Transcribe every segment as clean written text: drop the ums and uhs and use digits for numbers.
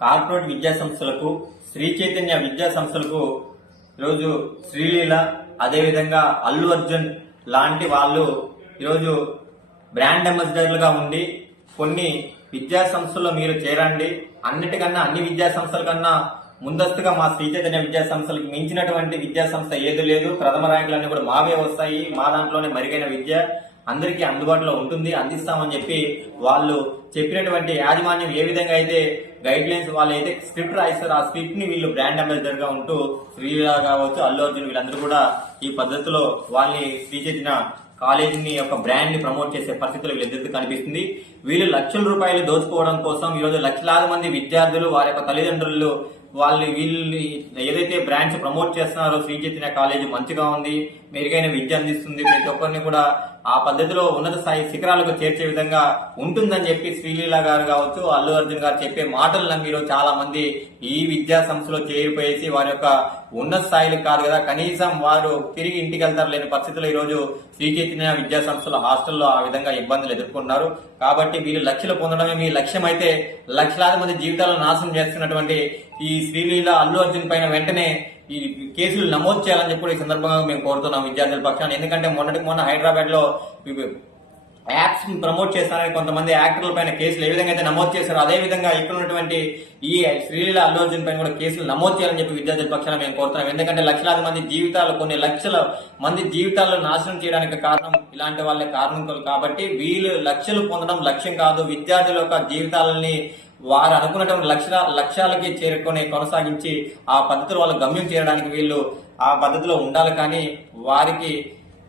Corporate విద్యా సంస్థలకు, శ్రీ చైతన్య విద్యా సంస్థలకు ఈరోజు శ్రీలీల, అదేవిధంగా అల్లు అర్జున్ లాంటి వాళ్ళు ఈరోజు బ్రాండ్ అంబాసిడర్లుగా ఉండి కొన్ని విద్యా సంస్థల్లో మీరు చేరండి. అన్నిటికన్నా అన్ని విద్యా సంస్థల కన్నా ముందస్తుగా మా శ్రీ చైతన్య విద్యా సంస్థలకు మించినటువంటి విద్యా సంస్థ ఏది లేదు. ప్రథమ ర్యాంకులన్నీ కూడా మావే వస్తాయి. మా దాంట్లోనే మెరుగైన విద్య అందరికీ అందుబాటులో ఉంటుంది, అందిస్తామని చెప్పి వాళ్ళు చెప్పినటువంటి యాజమాన్యం ఏ విధంగా అయితే గైడ్ లైన్స్ వాళ్ళు అయితే స్క్రిప్ట్ రాయిస్తారు, ఆ స్క్రిప్ట్ ని వీళ్ళు బ్రాండ్ అంబాసిడర్ గా ఉంటూ శ్రీలీల కావచ్చు, అల్లు అర్జున్ వీళ్ళందరూ కూడా ఈ పద్ధతిలో వాళ్ళని శ్రీ చైతన్య కాలేజీని యొక్క బ్రాండ్ ని ప్రమోట్ చేసే పరిస్థితులు వీళ్ళిద్దరికీ కనిపిస్తుంది. వీళ్ళు లక్షల రూపాయలు దోచుకోవడం కోసం ఈరోజు లక్షలాది మంది విద్యార్థులు వారి యొక్క తల్లిదండ్రులు వీళ్ళు ఏదైతే బ్రాండ్స్ ప్రమోట్ చేస్తున్నారో శ్రీ చైతన్య కాలేజీ మంచిగా ఉంది, మెరుగైన విద్య అందిస్తుంది, ప్రతి ఒక్కరిని కూడా ఆ పద్ధతిలో ఉన్నత స్థాయి శిఖరాలకు చేర్చే విధంగా ఉంటుందని చెప్పి శ్రీలీల గారు కావచ్చు, అల్లు అర్జున్ గారు చెప్పే మాటలు నమ్మిలో చాలా మంది ఈ విద్యా సంస్థలో చేరిపోయేసి వారి యొక్క ఉన్నత స్థాయిలు కాదు కదా, కనీసం వారు తిరిగి ఇంటికి వెళ్తారు లేని పరిస్థితుల్లో ఈ రోజు శ్రీ చైతన్య విద్యా సంస్థల హాస్టల్లో ఆ విధంగా ఇబ్బందులు ఎదుర్కొన్నారు. కాబట్టి వీళ్ళు లక్షలు పొందడమే మీ లక్ష్యం అయితే లక్షలాది మంది జీవితాలను నాశనం చేస్తున్నటువంటి ఈ శ్రీలీల, అల్లు అర్జున్ పైన వెంటనే ఈ కేసులు నమోదు చేయాలని చెప్పి ఈ సందర్భంగా మేము కోరుతున్నాం విద్యార్థుల పక్షాన్ని. ఎందుకంటే మొన్న హైదరాబాద్ లో యాప్స్ ప్రమోట్ చేస్తారని కొంతమంది యాక్టర్ల పైన కేసులు ఏ విధంగా అయితే నమోదు చేశారో అదే విధంగా ఇక్కడ ఉన్నటువంటి ఈ శ్రీలీల, అల్లు అర్జున్ పైన కూడా కేసులు నమోదు చేయాలని చెప్పి విద్యార్థుల పక్షాన మేము కోరుతున్నాం. ఎందుకంటే లక్షలాది మంది జీవితాలు, కొన్ని లక్షల మంది జీవితాలను నాశనం చేయడానికి కారణం ఇలాంటి వాళ్ళే కారణం. కాబట్టి వీళ్ళు లక్షలు పొందడం లక్ష్యం కాదు, విద్యార్థుల యొక్క జీవితాలని వారు అనుకున్నటువంటి లక్ష్యాలకి చేరుకొని కొనసాగించి ఆ పద్ధతిలో వాళ్ళు గమ్యం చేరడానికి వీళ్ళు ఆ పద్ధతిలో ఉండాలి. కానీ వారికి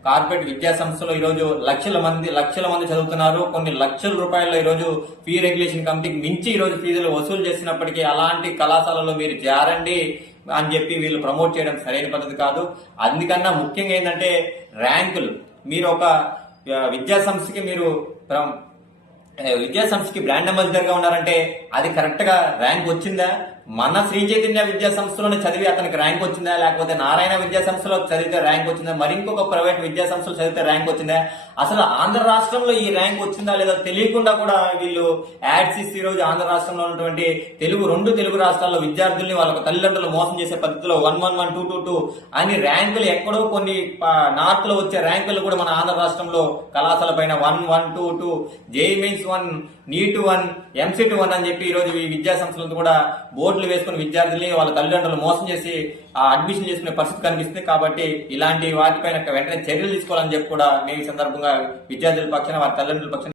కార్పొరేట్ విద్యా సంస్థలో ఈరోజు లక్షల మంది చదువుతున్నారు. కొన్ని లక్షల రూపాయల్లో ఈరోజు ఫీ రెగ్యులేషన్ కమిటీకి మించి ఈరోజు ఫీజులు వసూలు చేసినప్పటికీ అలాంటి కళాశాలలో మీరు చేరండి అని చెప్పి వీళ్ళు ప్రమోట్ చేయడం సరైన పద్ధతి కాదు. అందుకన్నా ముఖ్యంగా ఏంటంటే ర్యాంకులు. మీరు ఒక విద్యా సంస్థకి బ్రాండ్ అంబాసిడర్ గా ఉన్నారంటే అది కరెక్ట్ గా ర్యాంక్ వచ్చిందా? మన శ్రీ చైతన్య విద్యా సంస్థలోనే చదివి అతనికి ర్యాంక్ వచ్చిందా, లేకపోతే నారాయణ విద్యా సంస్థలో చదివితే ర్యాంక్ వచ్చిందా, మరి ఇంకొక ప్రైవేట్ విద్యా సంస్థలో చదివితే ర్యాంక్ వచ్చిందా? అసలు ఆంధ్ర రాష్ట్రంలో ఈ ర్యాంక్ వచ్చిందా లేదా తెలియకుండా కూడా వీళ్ళు యాడ్స్ ఇస్తే ఈ రోజు ఆంధ్ర రాష్ట్రంలో ఉన్నటువంటి రెండు తెలుగు రాష్ట్రాల్లో విద్యార్థుల్ని వాళ్ళ తల్లిదండ్రులు మోసం చేసే పద్ధతిలో 111, 222 అని ర్యాంకులు ఎక్కడో కొన్ని నార్త్ లో వచ్చే ర్యాంకులు కూడా మన ఆంధ్ర రాష్ట్రంలో కళాశాల పైన 1122, జేఈఈ మెయిన్స్ 1, నీట్ 1, MCT 1 అని చెప్పి ఈ రోజు ఈ విద్యా సంస్థలతో కూడా బోర్డులు వేసుకుని విద్యార్థుల్ని వాళ్ళ తల్లిదండ్రులు మోసం చేసి అడ్మిషన్ చేసుకునే పరిస్థితి కనిపిస్తుంది. కాబట్టి ఇలాంటి వాటిపైన వెంటనే చర్యలు తీసుకోవాలని చెప్పి కూడా మేము ఈ సందర్భంగా విద్యార్థుల పక్షాన వారి తల్లిదండ్రుల పక్షాన